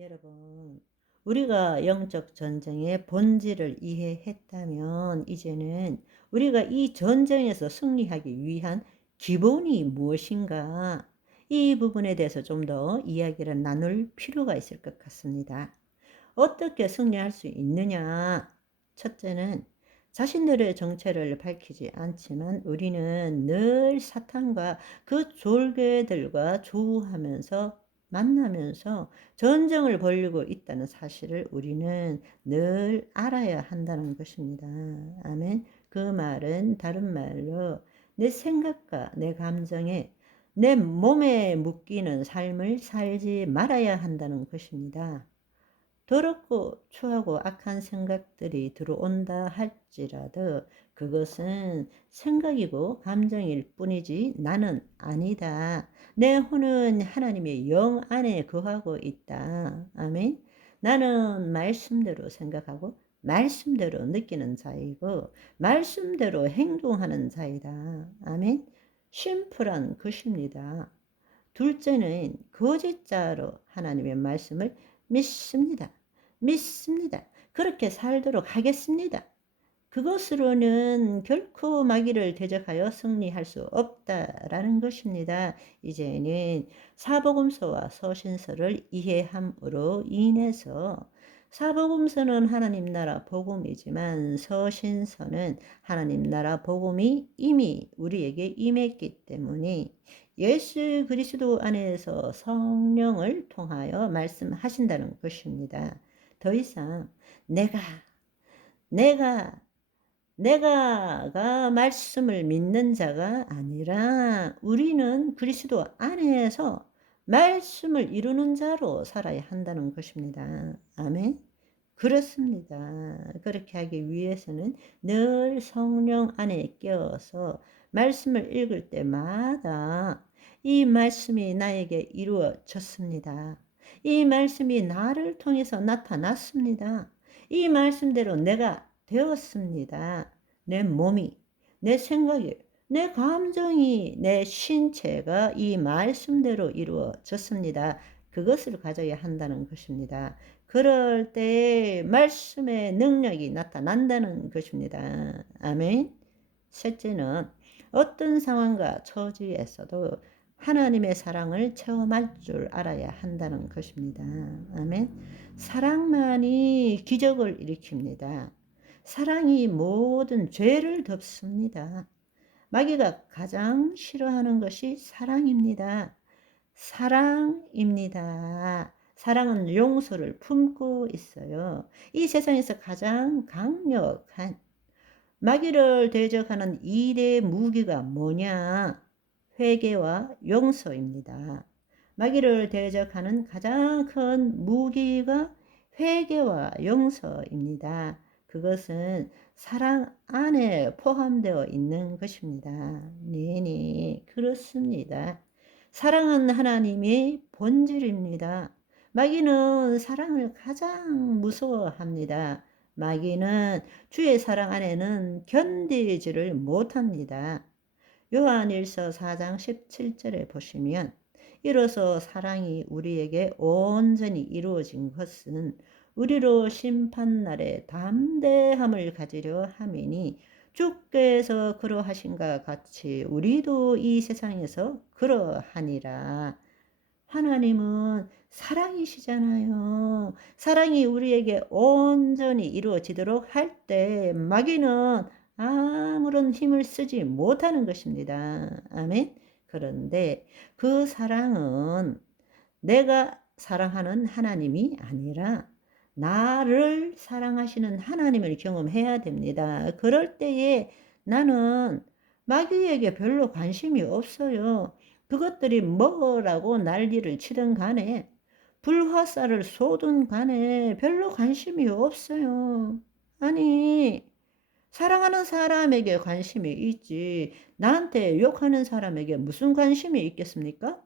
여러분, 우리가 영적 전쟁의 본질을 이해했다면 이제는 우리가 이 전쟁에서 승리하기 위한 기본이 무엇인가? 이 부분에 대해서 좀 더 이야기를 나눌 필요가 있을 것 같습니다. 어떻게 승리할 수 있느냐? 첫째는 자신들의 정체를 밝히지 않지만 우리는 늘 사탄과 그 졸개들과 조우하면서 만나면서 전쟁을 벌이고 있다는 사실을 우리는 늘 알아야 한다는 것입니다. 아멘. 그 말은 다른 말로 내 생각과 내 감정에 내 몸에 묶이는 삶을 살지 말아야 한다는 것입니다. 더럽고 추하고 악한 생각들이 들어온다 할지라도 그것은 생각이고 감정일 뿐이지 나는 아니다. 내 혼은 하나님의 영 안에 거하고 있다. 아멘. 나는 말씀대로 생각하고 말씀대로 느끼는 자이고 말씀대로 행동하는 자이다. 아멘. 심플한 것입니다. 둘째는 거짓자로 하나님의 말씀을 믿습니다. 믿습니다. 그렇게 살도록 하겠습니다. 그것으로는 결코 마귀를 대적하여 승리할 수 없다라는 것입니다. 이제는 사복음서와 서신서를 이해함으로 인해서 사복음서는 하나님 나라 복음이지만 서신서는 하나님 나라 복음이 이미 우리에게 임했기 때문에 예수 그리스도 안에서 성령을 통하여 말씀하신다는 것입니다. 더 이상 내가 내가 내가가 말씀을 믿는 자가 아니라 우리는 그리스도 안에서 말씀을 이루는 자로 살아야 한다는 것입니다. 아멘. 그렇습니다. 그렇게 하기 위해서는 늘 성령 안에 깨어서 말씀을 읽을 때마다 이 말씀이 나에게 이루어졌습니다. 이 말씀이 나를 통해서 나타났습니다. 이 말씀대로 내가 되었습니다. 내 몸이, 내 생각이, 내 감정이, 내 신체가 이 말씀대로 이루어졌습니다. 그것을 가져야 한다는 것입니다. 그럴 때 말씀의 능력이 나타난다는 것입니다. 아멘. 셋째는 어떤 상황과 처지에서도 하나님의 사랑을 체험할 줄 알아야 한다는 것입니다. 아멘. 사랑만이 기적을 일으킵니다. 사랑이 모든 죄를 덮습니다. 마귀가 가장 싫어하는 것이 사랑입니다. 사랑입니다. 사랑은 용서를 품고 있어요. 이 세상에서 가장 강력한 마귀를 대적하는 2대 무기가 뭐냐? 회개와 용서입니다. 마귀를 대적하는 가장 큰 무기가 회개와 용서입니다. 그것은 사랑 안에 포함되어 있는 것입니다. 네네, 그렇습니다. 사랑은 하나님의 본질입니다. 마귀는 사랑을 가장 무서워합니다. 마귀는 주의 사랑 안에는 견디지를 못합니다. 요한일서 4장 17절에 보시면 이로써 사랑이 우리에게 온전히 이루어진 것은 우리로 심판날에 담대함을 가지려 함이니 주께서 그러하신가 같이 우리도 이 세상에서 그러하니라. 하나님은 사랑이시잖아요. 사랑이 우리에게 온전히 이루어지도록 할 때 마귀는 아무런 힘을 쓰지 못하는 것입니다. 아멘. 그런데 그 사랑은 내가 사랑하는 하나님이 아니라 나를 사랑하시는 하나님을 경험해야 됩니다. 그럴 때에 나는 마귀에게 별로 관심이 없어요. 그것들이 뭐라고 난리를 치든 간에 불화살을 쏘든 간에 별로 관심이 없어요. 아니, 사랑하는 사람에게 관심이 있지 나한테 욕하는 사람에게 무슨 관심이 있겠습니까?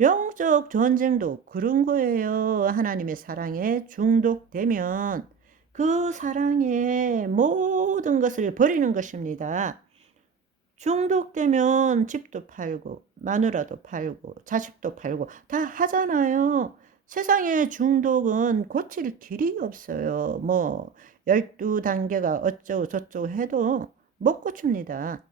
영적 전쟁도 그런 거예요. 하나님의 사랑에 중독되면 그 사랑에 모든 것을 버리는 것입니다. 중독되면 집도 팔고 마누라도 팔고 자식도 팔고 다 하잖아요. 세상의 중독은 고칠 길이 없어요. 뭐 12단계가 어쩌고 저쩌고 해도 못 고칩니다.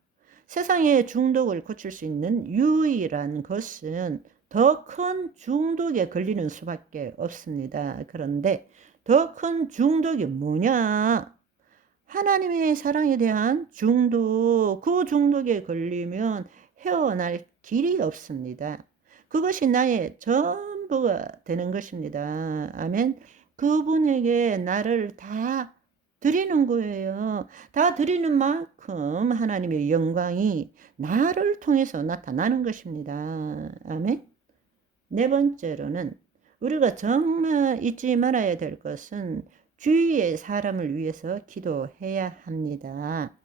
세상의 중독을 고칠 수 있는 유일한 것은 더 큰 중독에 걸리는 수밖에 없습니다. 그런데 더 큰 중독이 뭐냐? 하나님의 사랑에 대한 중독, 그 중독에 걸리면 헤어날 길이 없습니다. 그것이 나의 전부가 되는 것입니다. 아멘. 그분에게 나를 다 드리는 거예요. 다 드리는 만큼 하나님의 영광이 나를 통해서 나타나는 것입니다. 아멘. 네 번째로는 우리가 정말 잊지 말아야 될 것은 주위의 사람을 위해서 기도해야 합니다.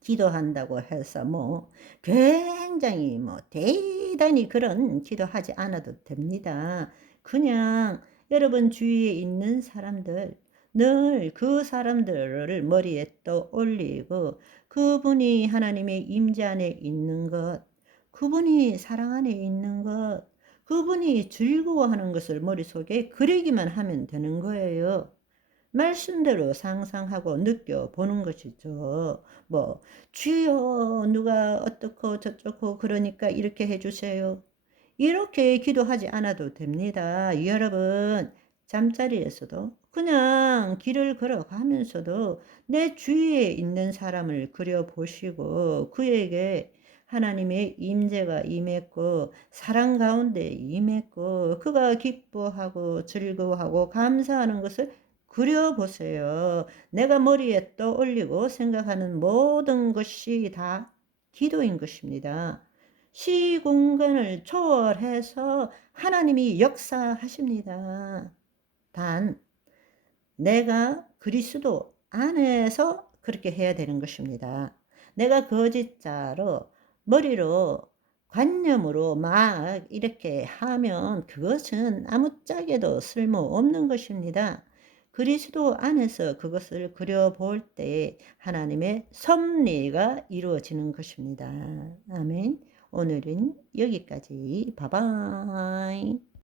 기도한다고 해서 뭐 굉장히 뭐 대단히 그런 기도하지 않아도 됩니다. 그냥 여러분 주위에 있는 사람들, 늘 그 사람들을 머리에 떠올리고 그분이 하나님의 임재 안에 있는 것, 그분이 사랑 안에 있는 것, 그분이 즐거워하는 것을 머릿속에 그리기만 하면 되는 거예요. 말씀대로 상상하고 느껴보는 것이죠. 뭐 "주여 누가 어떻고 저쩌고 그러니까 이렇게 해 주세요." 이렇게 기도하지 않아도 됩니다. 여러분 잠자리에서도 그냥 길을 걸어가면서도 내 주위에 있는 사람을 그려 보시고 그에게 하나님의 임재가 임했고 사랑 가운데 임했고 그가 기뻐하고 즐거워하고 감사하는 것을 그려 보세요. 내가 머리에 떠올리고 생각하는 모든 것이 다 기도인 것입니다. 시공간을 초월해서 하나님이 역사하십니다. 단 내가 그리스도 안에서 그렇게 해야 되는 것입니다. 내가 거짓자로 머리로 관념으로 막 이렇게 하면 그것은 아무짝에도 쓸모없는 것입니다. 그리스도 안에서 그것을 그려볼 때 하나님의 섭리가 이루어지는 것입니다. 아멘. 오늘은 여기까지. 바이바이.